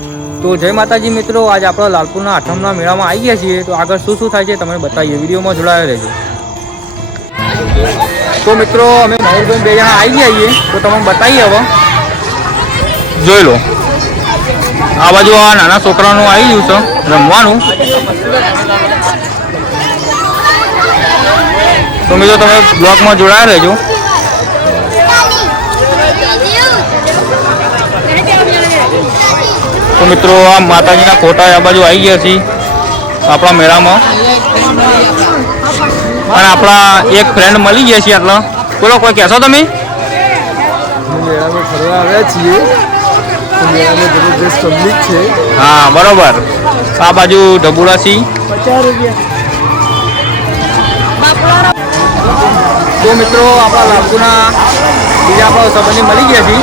તો જય માતાજી મિત્રો, આજ આપણે લાલપુરના આઠમના મેળામાં આવી ગયા છીએ. તો આગળ શું શું થાય છે તમને બતાવીએ, વિડીયોમાં જોડાયા રહેજો. તો મિત્રો અમે મયુરભાઈ બે જણા આવી ગયા છીએ, તો તમને બતાવીએ. હવે જોઈ લો, આ બાજુ આ નાના છોકરાનું આવી ગયું છે રમવાનું. તો મિત્રો તમે બ્લોગમાં જોડાયા રહેજો. તો મિત્રો આ માતાજીના ફોટા આ બાજુ આવી ગયા છે આપણા મેળામાં. અને આપણા એક ફ્રેન્ડ મળી ગયા છે. આટલા બોલો, કોઈ કહેશો તમે? મેળામાં ફરવા આવ્યા છીએ. મેળામાં જબરદસ્ત પબ્લિક છે. હા બરોબર. આ બાજુ ઢબુરાસી 50 રૂપિયા. તો મિત્રો આપણા લાલપુરના બીજા આપણા સંબંધી મળી ગયા છે.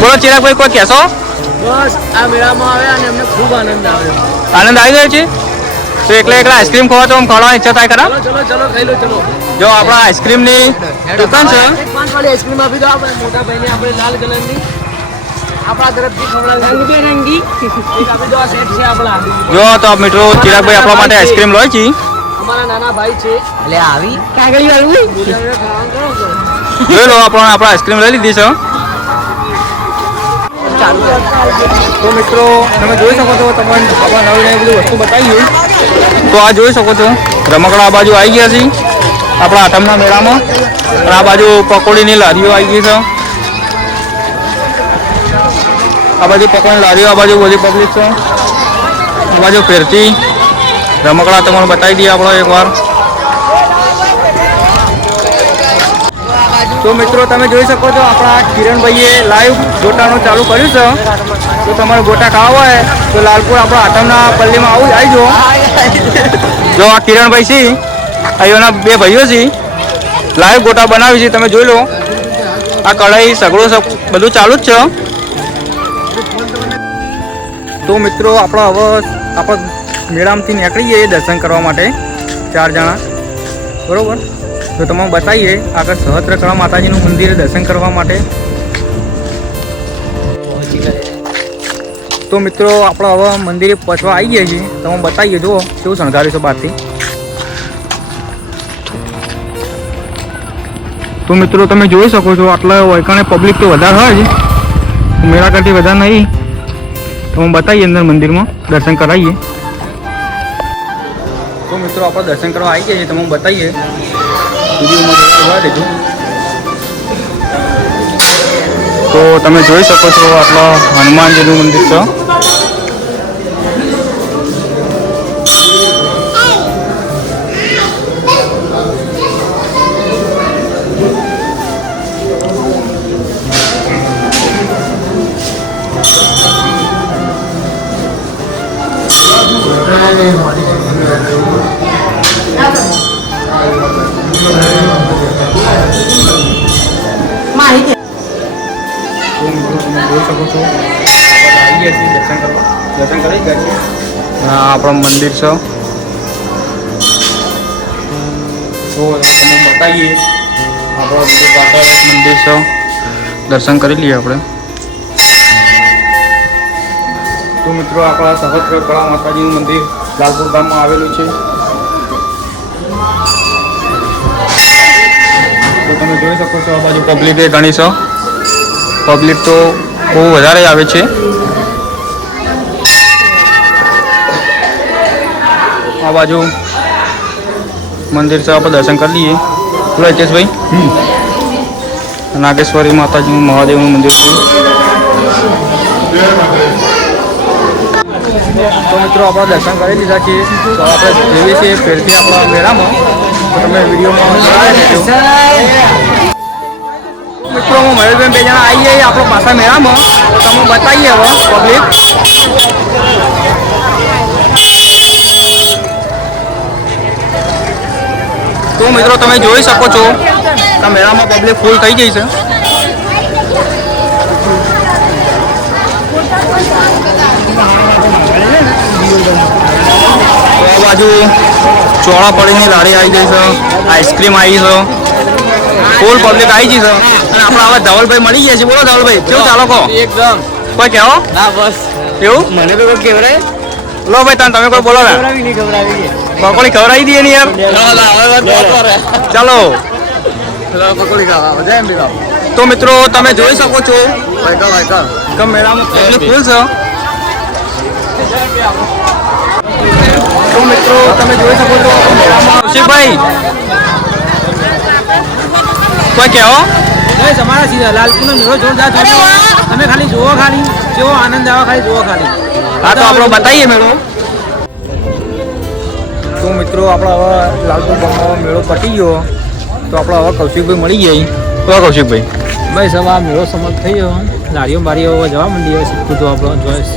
બોલો ચિરાગભાઈ, કોઈ કહેશો? બસ આ મેળામાં આવ્યા અને અમને ખૂબ આનંદ આવ્યો. આનંદ આવી ગયો છે. તો એકલા આઈસ્ક્રીમ ખાવા તો ખાવાની ઈચ્છા થાય ખરા? ચલો ચલો ખાઈ લો. ચલો જો આપણા આઈસ્ક્રીમની દુકાન છે. 5 વાળી આઈસ્ક્રીમ આપી દો આપણે મોટા ભાઈને. આપણે લાલ કલરની આપણા તરફથી ખવડાવી રંગબેરંગી એક આપી દો. આ સેટ છે આપણા. જો તો મિત્રો ચિરાગભાઈ આપણા માટે આઈસ્ક્રીમ લો છે. અમારા નાના ભાઈ છે. એટલે આવી કાગળી વાળું જોઈ લો, આપણા આઈસ્ક્રીમ લઈ લીધી છે. તો મિત્રો તમે જોઈ શકો છો, તમને આપણા નવી બધી વસ્તુ બતાવી. તો આ જોઈ શકો છો, રમકડા આ બાજુ આવી ગયા છે આપણા આઠમના મેળામાં. અને આ બાજુ પકોડીની લારીઓ આવી ગઈ છે. આ બાજુ પકોડીની લારીઓ, આ બાજુ બધી પબ્લિક છે. આ બાજુ ફેરતી રમકડા તમને બતાવી દઈએ આપણે એકવાર. તો મિત્રો તમે જોઈ શકો છો, આપણા કિરણભાઈએ લાઈવ ગોટાનું ચાલુ કર્યું છે. તો તમારે ગોટા ખાવા હોય તો લાલપુર આપણા આઠમના પલ્લીમાં આવી જો. જો આ કિરણભાઈ છે, અહીંયાના બે ભાઈઓ છે, લાઈવ ગોટા બનાવી છે. તમે જોઈ લો, આ કઢાઈ સગડો બધું ચાલુ જ છે. તો મિત્રો આપણે હવે મેળામાંથી નીકળી જઈએ દર્શન કરવા માટે 4 જણા, બરોબર. તો તમે બતાવીએ આગળ સહસ્ત્રકળા માતાજીનું મંદિર દર્શન કરવા માટે. તો મિત્રો આપણે હવે મંદિરે પહોંચવા આવી ગયા છીએ. તમે બતાવીએ, જુઓ કેવું શણગાર્યું છે બહારથી. તો મિત્રો તમે જોઈ શકો છો, આટલા વૈકાણે પબ્લિક તો વધારે હોય છે, મેળા કરતી વધારે નહીં. તમે બતાવીએ અંદર મંદિરમાં દર્શન કરાવીએ. તો મિત્રો આપણે દર્શન કરવા આવી ગયા છીએ, તમે બતાવીએ વિડીયોમાં દેજો. તો તમે જોઈ શકો છો, આટલો હનુમાનજીનું મંદિર છે. માહિતી તમે જોઈ શકો છો, આવીએ છીએ દર્શન કરવા. દર્શન કરી ગયા છીએ. આ આપણું મંદિર છે. તો તમે બતાવીએ આપણો બીજું પાટણ મંદિર છે, દર્શન કરી લઈએ આપણે. તો મિત્રો આપણા સહસ્ત્રકળા માતાજીનું મંદિર લાલપુર ગામમાં આવેલું છે. તો તમે જોઈ શકો છો, આ બાજુ પબ્લિક એ ઘણી છે. પબ્લિક તો બહુ વધારે આવે છે. આ બાજુ મંદિર છે, આપણે દર્શન કરી લઈએ. બોલો હિતેશભાઈ. નાગેશ્વરી માતાજીનું મહાદેવનું મંદિર છે. તો મિત્રો આપણે દર્શન કરી લીધા છીએ. તો આપણે જઈએ છીએ ફેરથી આપણા મેળામાં. તો તમે વિડીયોમાં મિત્રો હું મયુરભાઈ બે જણા આવી જઈએ આપણો પાછા મેળામાં. તો તમે બતાવીએ હવે પબ્લિક. તો મિત્રો તમે જોઈ શકો છો, આ મેળામાં પબ્લિક ફૂલ થઈ ગઈ છે. તો આ બાજુ ચોળા પડીની લારી આવી ગઈ છે, આઈસ્ક્રીમ આવી છે, ફૂલ પબ્લિક આવી ગઈ છે. અને આપણે હવે ધવલભાઈ મળી ગયા છે. બોલો ધવલભાઈ, કેવું ચાલો કહો? એકદમ કોઈ કહેવો? ના બસ એવું મને તો કોઈ કેવરાય લો ભાઈ તમે કોઈ બોલો ને ખવડાવી નહીં ખવડાવી પકોડી ખવડાવી દઈએ ને યાર ચાલો પકોડી ખાવા મજા એમ બીજા તો મિત્રો તમે જોઈ શકો છો વાયકા કે મેળામાં પબ્લિક ફૂલ છે તો મિત્રો તમે જોઈ શકો છો મેળામાં કૌશિકભાઈ કોઈ કહેવો બસ અમારા સીધા લાલપુરનો મેળો જોરદાર ચાલે તમે ખાલી જુઓ ખાલી કેવો આનંદ આવે ખાલી જુઓ ખાલી હા તો આપણો બતાવીએ મેળો તો મિત્રો આપણે હવે લાલપુર ગામમાં મેળો પટી ગયો તો આપણે હવે કૌશિકભાઈ મળી ગયા તો કૌશિકભાઈ બસ હવે આ મેળો સમાપ્ત થઈ ગયો લારીઓ બારીઓ જવા માંડી હવે શીખતું તો આપણો જોઈશ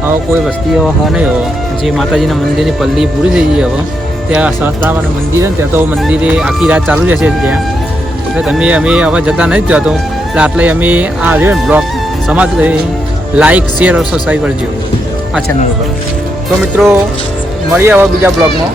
હવે કોઈ વસ્તી હવે હા નહીં હવે જે માતાજીના મંદિરની પલ્લી પૂરી થઈ ગઈ હવે ત્યાં સહસ્ત્રામાનું મંદિર છે ને ત્યાં તો મંદિરે આખી રાત ચાલુ રહેશે ત્યાં એટલે અમે હવે જતા નથી જતો એટલે આટલે અમે આ જે બ્લોગ સમાપ્ત કરી લાઈક શેર અને સબસ્ક્રાઈબ કરજો આ ચેનલ પર તો મિત્રો મળીએ હવે બીજા બ્લોગમાં